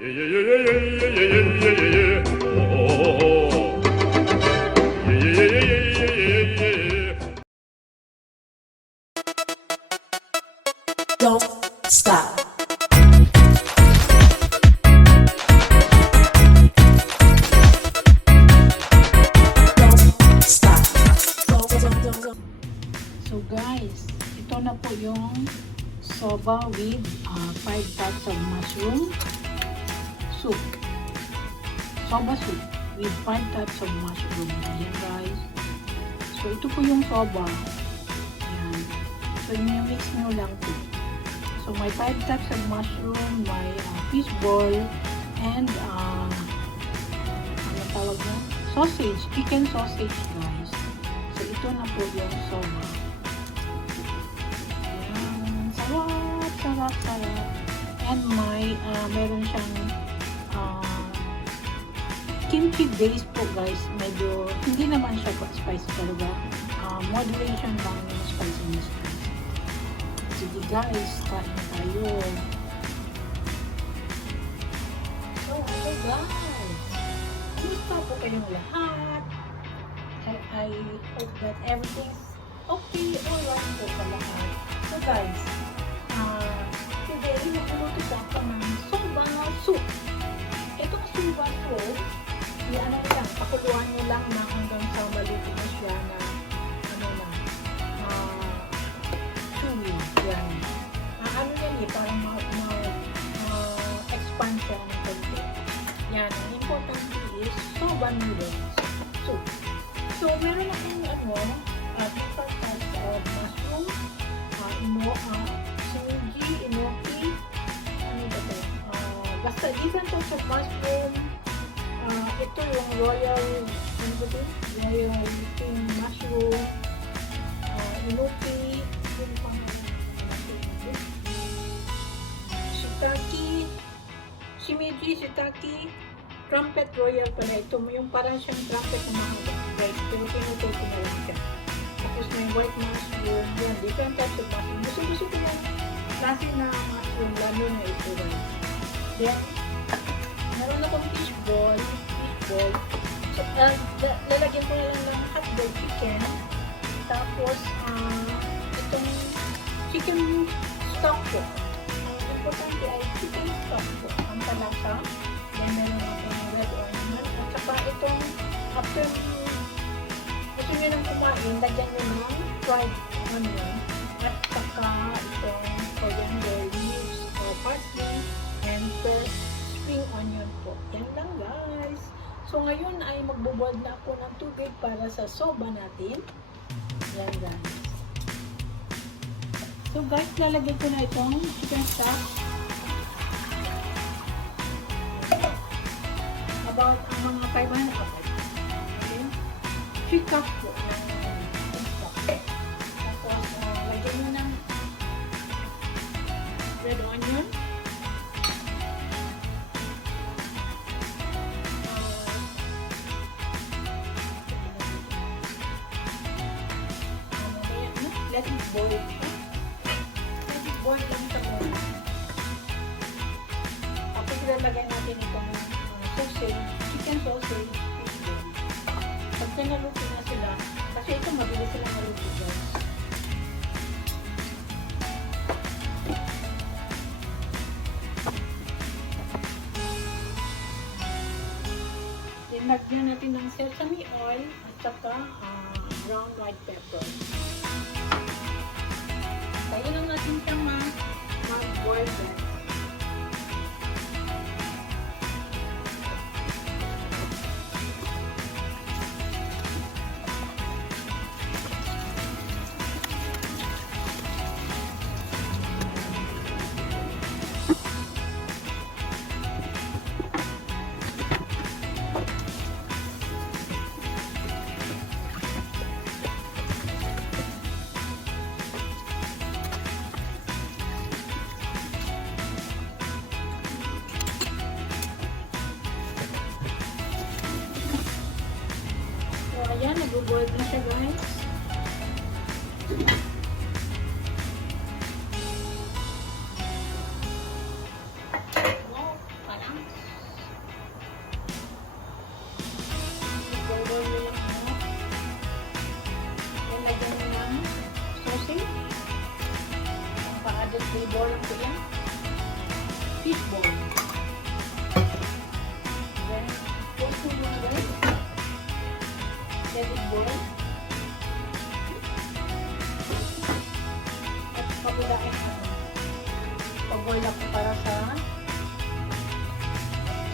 Don't stop. Don't stop. So guys, ito na po yung soba with 5 types of mushroom soup. Soba soup with 5 types of mushroom. Ayan guys. So ito po yung soba. Ayan. So i-mix nyo lang po. So may 5 types of mushroom, may fish ball, and ano tawag na? Sausage, chicken sausage guys. So ito na po yung soba. Ayan, sarap, sarap, sarap. And may meron siyang kimchi base po guys. Medyo hindi naman siya spicy talaga. Moderation lang yung spiciness. Sige guys, kain tayo. So, okay guys. Kumusta po kayong lahat? I hope that everything's okay. Alright po sa lahat. So guys, today, magluluto po ako ng soba soup. Itong soba soup, ano lang, pakuluan nyo lang na hanggang sa maluto na siya na chewy. Yan. Ano yan eh, parang expansion ng konti. Yan. Ang important is soba noodles. Soup. So, meron akong different types of mushroom, suji, enoki, ano ba ito? Basta different types of mushroom. Ito yung royal, ano ba ito? Royal king mushroom, enoki, yung shiitake, shimiji, shiitake, trumpet royal pala. Ito yung parang siyang trumpet na mahaba. Right? Pero pinuto ko na lang siya. Tapos may white mushroom, yun, different types of mushroom. Gusto ko yung klase na mushroom, lalo na ito. Right? Then, meron akong fish ball. So, lalagyan ko na lang ng hotdog chicken. Tapos, itong chicken stock po. Ang importante ay chicken stock po. Ang talasa. Then, meron akong red onion. At saka itong, after gusto nyo nang kumain, lagyan nyo ng fried onion. At saka itong coriander leaves or parsley and fresh spring onion po. Yan lang guys. So, ngayon ay magbubuwag na ako ng tubig para sa soba natin. Yan guys. So guys, lalagyan ko na itong chicken stock. About ang mga 500 okay. 3 cups po ng chicken stock. Tapos, lagyan mo ng red onion. Let it boil. Let it boil lang siya muna. Tapos ilalagay natin itong sausage, chicken sausage. Pagka naluto na sila, kasi ito mabilis sila naluto guys. Lagyan natin ng sesame oil at saka brown white pepper. Tayo lang natin siyang mag-boil din. Ayan, nag-boil din siya guys. Wow, parang cheese ball. Then, put mo mga guys. Let it boil. At pabulain natin. Pag-boil ako para sa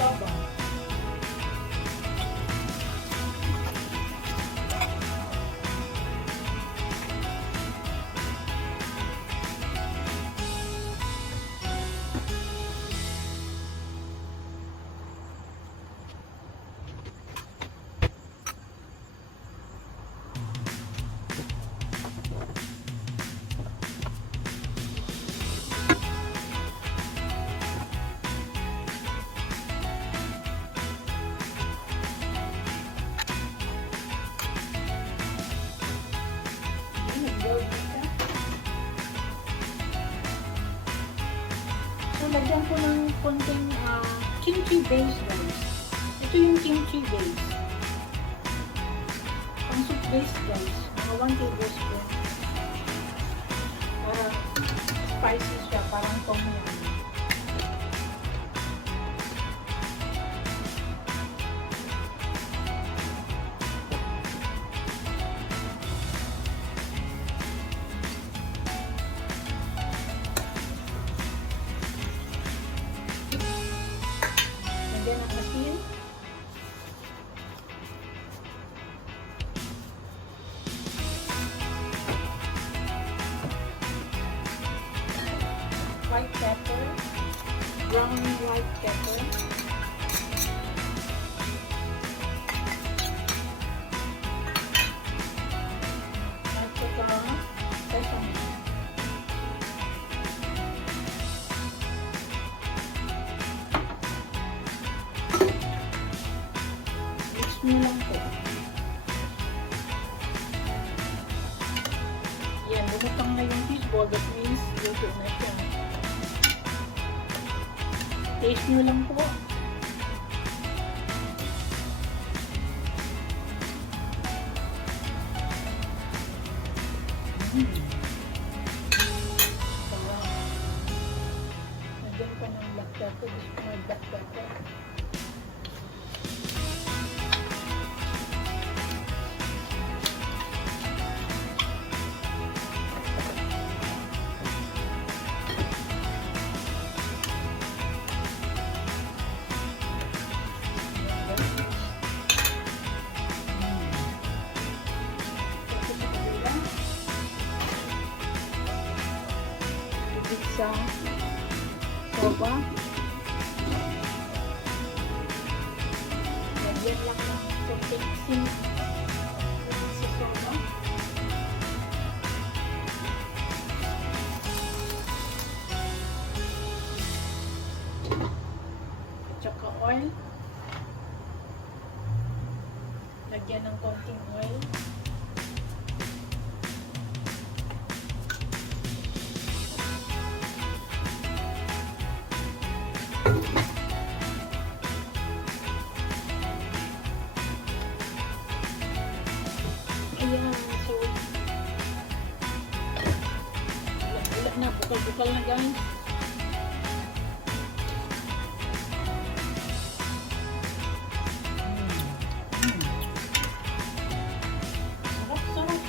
soba. So, lagyan ko ng konting kimchi base guys. Ito yung kimchi base. Ang soup base guys. Mga 1 tablespoon. Para spicy siya. Parang tom yum. Lagyan ng asin. White pepper. Brown white pepper. At saka sesame. Mix nyo lang po. Yan, lumutang na yung cheese ball. That means luto na siya. Taste nyo lang po. Sarap. Nagyan pa ng black pepper. Gusto ko ng black pepper. Sa soba. Lagyan lang ng konting asin sa soba. Tsaka oil. Lagyan ng konting oil. Ayan, so wala na, bukal-bukal na guys.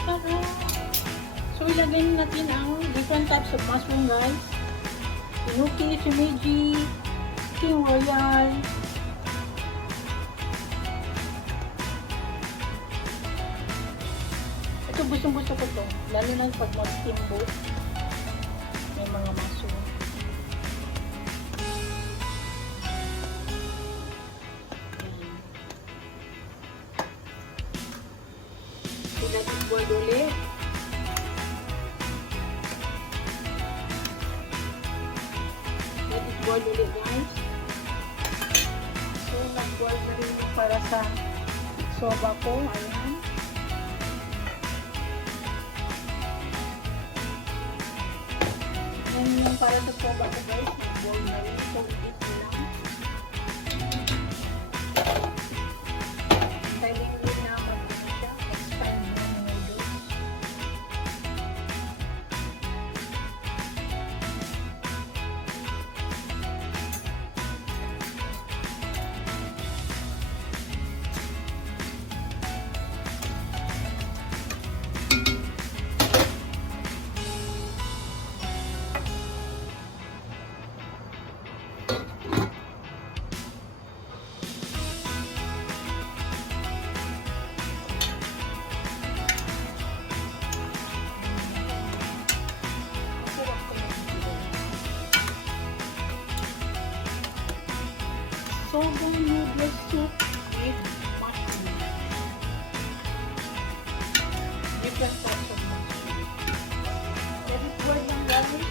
Sarap. So ilagay natin ang different types of mushroom guys. Enoki, shimeji, king royal. Ito gusto ko to. Lalo na pag mag-steamboat. May mga mushroom. So let it boil ulit. Let it boil ulit guys. So nag-boil na rin para sa soba ko. Ayan. Yan yung para sa soba ko guys. Nag-boil na rin. So ito lang. Styling din na mag-boil siya. Expand mo yung noodles. Soba noodle soup with mushroom. Different types of mushroom. Let it boil lang guys.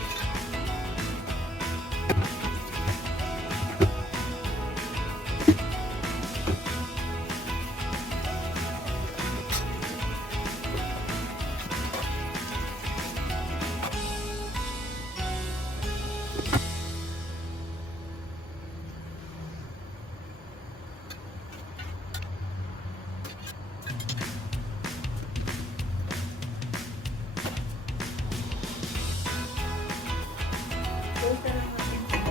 Filter lang natin siya.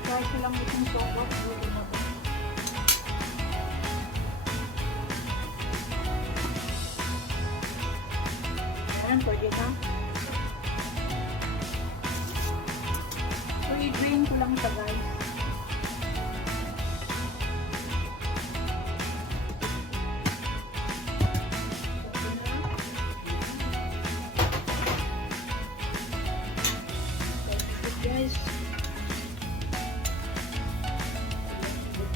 Try ko lang itong soba. Siguro na ba? Ayan, pwede na. So, i-drain ko lang ito guys. Guys,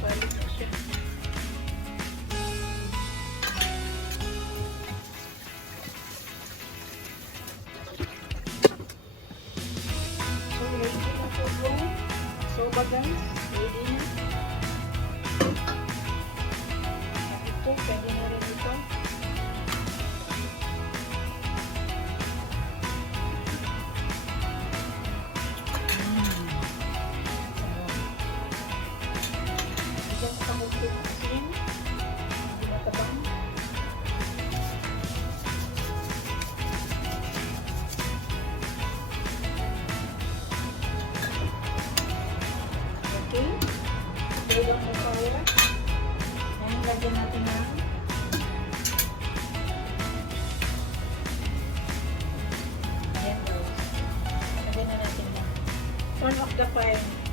balik na siya. So, ready na po yung soba guys. Ready na. Ito, pwede na rin ito. Bigyan sa konti ng asin. Hindi matabang. Okay. Turn on the fire. Ngayon, lagyan natin ng ayan guys. Lagyan na natin na. Turn off the fire.